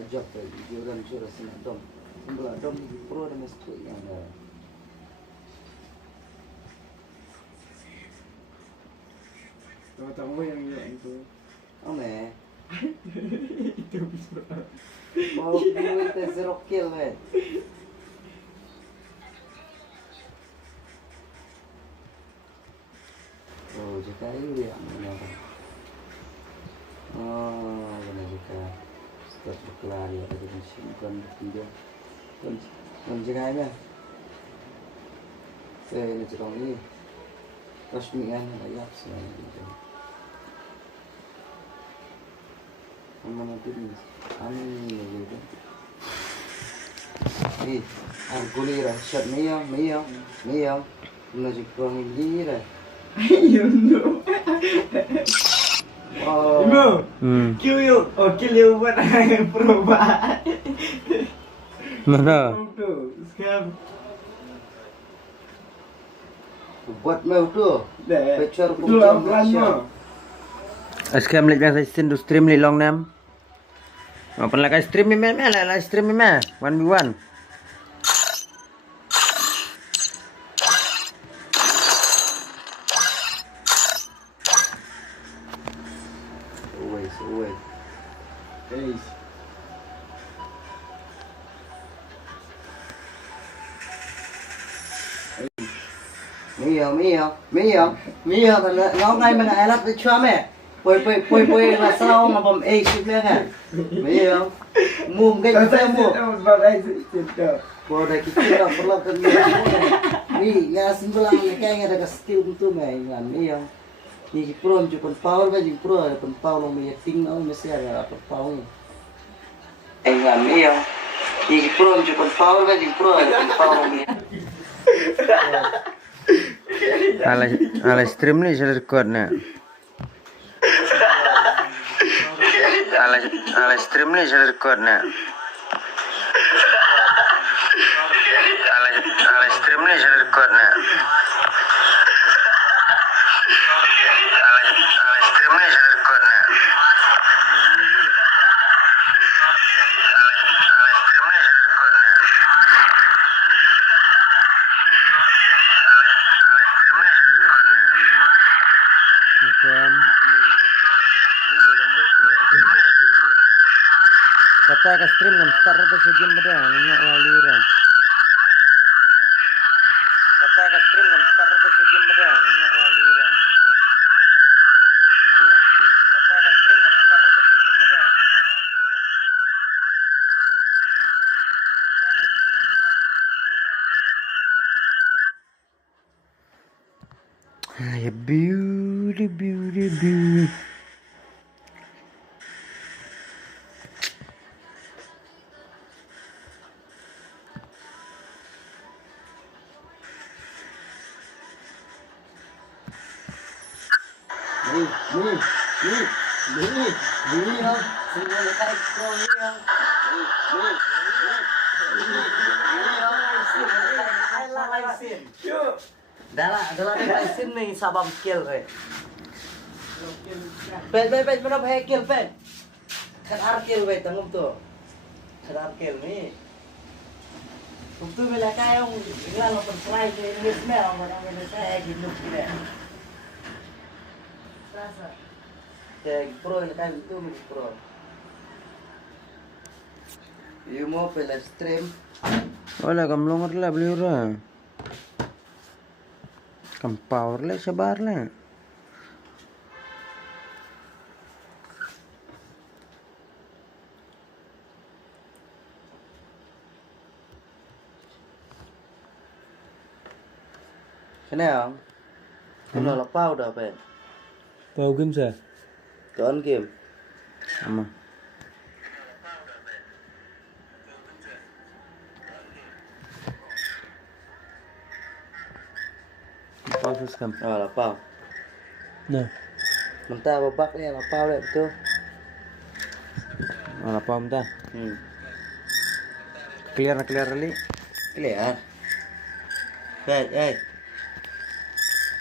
ajak ke juran curah sini dom. Sebelah dom pro dan mestu yang ada. Tamu yang itu. Ame. Itu bisa. Mau kita zero kill kan. Oh, jika ini dia mana? Oh, benar jika start berkelari ada di simpan tidak. Dan jika ini, ini cerong ini, resmian layak selain itu. Mana nanti ini, gitu. Ih, kuliah, shot miyam, benar cerong ini lah. Ayo no. Oh, Ibu. Kill you buat perubahan. Mana? Tuh, sekarang. buat mau tu, Deh. pecah Itu lah pelan. Sekarang melihat saya stream li long nam. Apa lagi stream ni lah stream ni 1v1. Always. Guys. Mio, ngó ngay mình ai lắp cho mẹ. Pui là sao mà bầm ê xíu lên à. Mio, mua cái gì mua. Kalau ada kita tak perlu kerja. Ni, ya simpulan kayak ada skill untuk main Mio. Ni pro cuma power baju pro, pun power lo punya ting lo mesti ada apa power ni. Mio. Ni pro cuma power baju pro, pun power lo punya. Ala stream ni saya record na. Ala stream ni saya record na. Ala stream ni saya record na. Ala stream ni saya record na. Ala stream ni saya record na. Bukan. Kata ke stream nam start tu sejam pada nengok walira. Kata ke stream nam start tu sejam pada nengok walira. Kata ke stream nam start tu sejam pada nengok walira. Ya beauty. Ni không? Semua letak pro ni không? Dalam laisin ni sabam kill re. Ben, mana bahaya kill ben? Kan kill ben tanggung tu. Kan kill ni. Untuk bila kaya yang ingin lo try ke English mel, mana saya gitu kira. Sasa. Kayak pro ni kan itu pro. You mau pela stream? Wala kam longer lah beli orang. Kam power lah sabar lah. Kenapa? Kenapa lapau dah ben? Pau game sa? Tuan game. Ama. Pau sus kam. Oh lapau. Nah. Mentah babak ni lapau dah betul. Ala pau mta. Clear kali. Clear. Ben,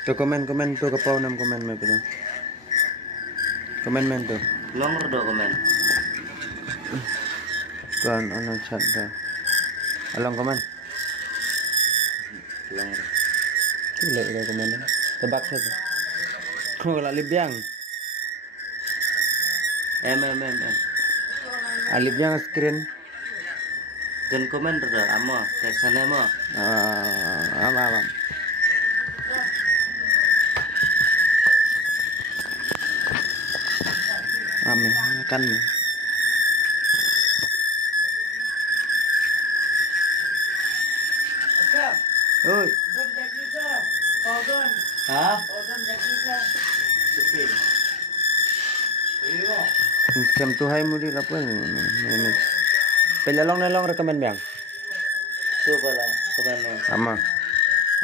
Tu komen tu kapau nam komen me pina. Komen men tu. nomor dokumen. Tuan ano chat dah. Along komen. Lang. Tula ida komen. Tebak saja. Kau lah libyang. Em. Libyang screen. Dan komen dah amo, teksane mo. Am. Ame makan ni. Oi. Hah? Scam tu hai mudi apa ni? Pelalong rekomen bang. Tu pala, komen mo. Ama.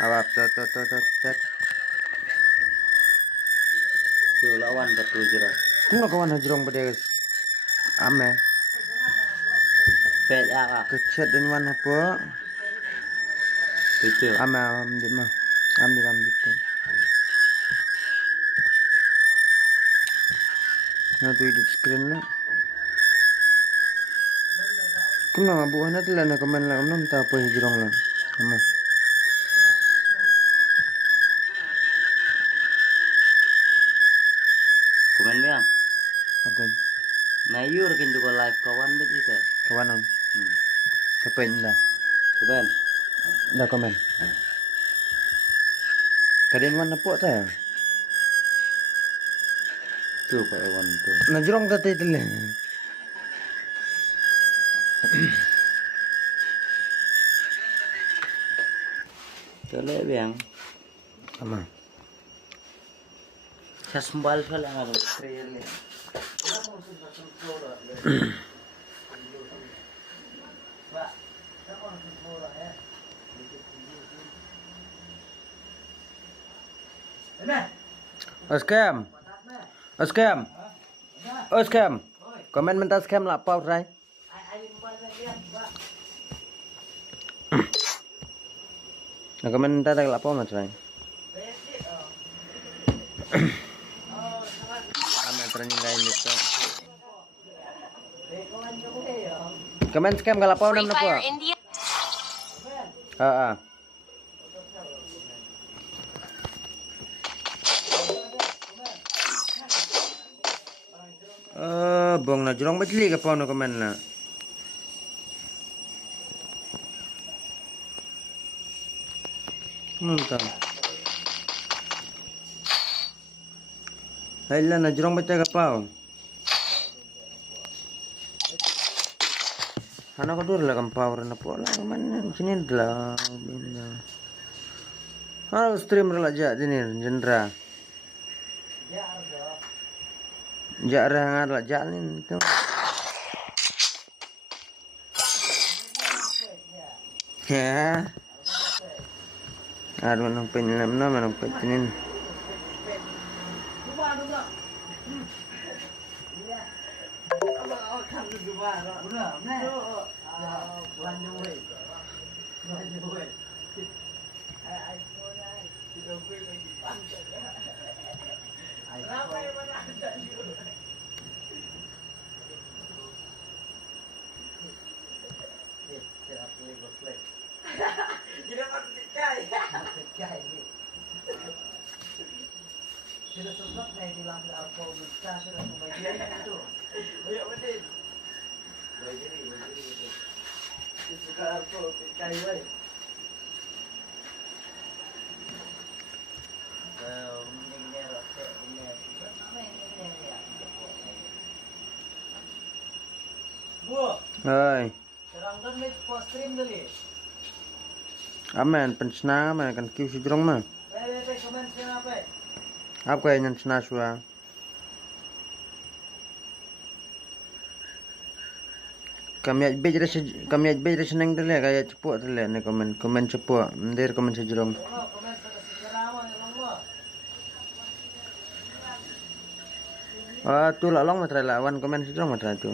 Awak tu cek. Tu lawan batu jera. Kung kawan hajrong pada guys. Ame. Pet apa? Kecet dan mana apa? Itu. Ame ambil mah. Ambil tu. Nah tu edit screen na. Kung nga buah na tila na komen lang nam ta apa hijrong lang. Ama. Komen mo yan. Apa? Nayur kin juga live kawan bet itu. Kawan ang. Kapain dah. Komen. Dah komen. Kadin mana po ta? Tu pak kawan tu. Najrong ta tila. Tele biang. Ama. Sasmbal pala nga trail. Scam. Scam. Komen mentas scam lah pau rai. Nah, komen mentas tak lah pau mas rai. Aman training kain itu. Komen scam kalau pau nam apa? Bong na jurong bajli ka pau no komen na. Nunta. Haila na jurong baca ka pau. Hana ko dur lah kan power na po lah man sini lah. Harus stream relaja sini jendra. Jarang ada jalan itu. Ya. Aduh nang penyelam na manang petinin. Kita sebab naik di lampu alkohol besar sudah pembagian itu. Banyak betul. Bagi. Suka alkohol kai wei. Mending merah teh ini. Bu. Hai. Terangkan mic post stream dulu. Aman pensna aman kan kiu si jurong mah. Komen apa? Apa yang sena sua? Kami aj senang tele kaya cepuk tele ni komen cepuk ndir komen sejurong. Tu lah long matra lawan komen sejurong matra tu.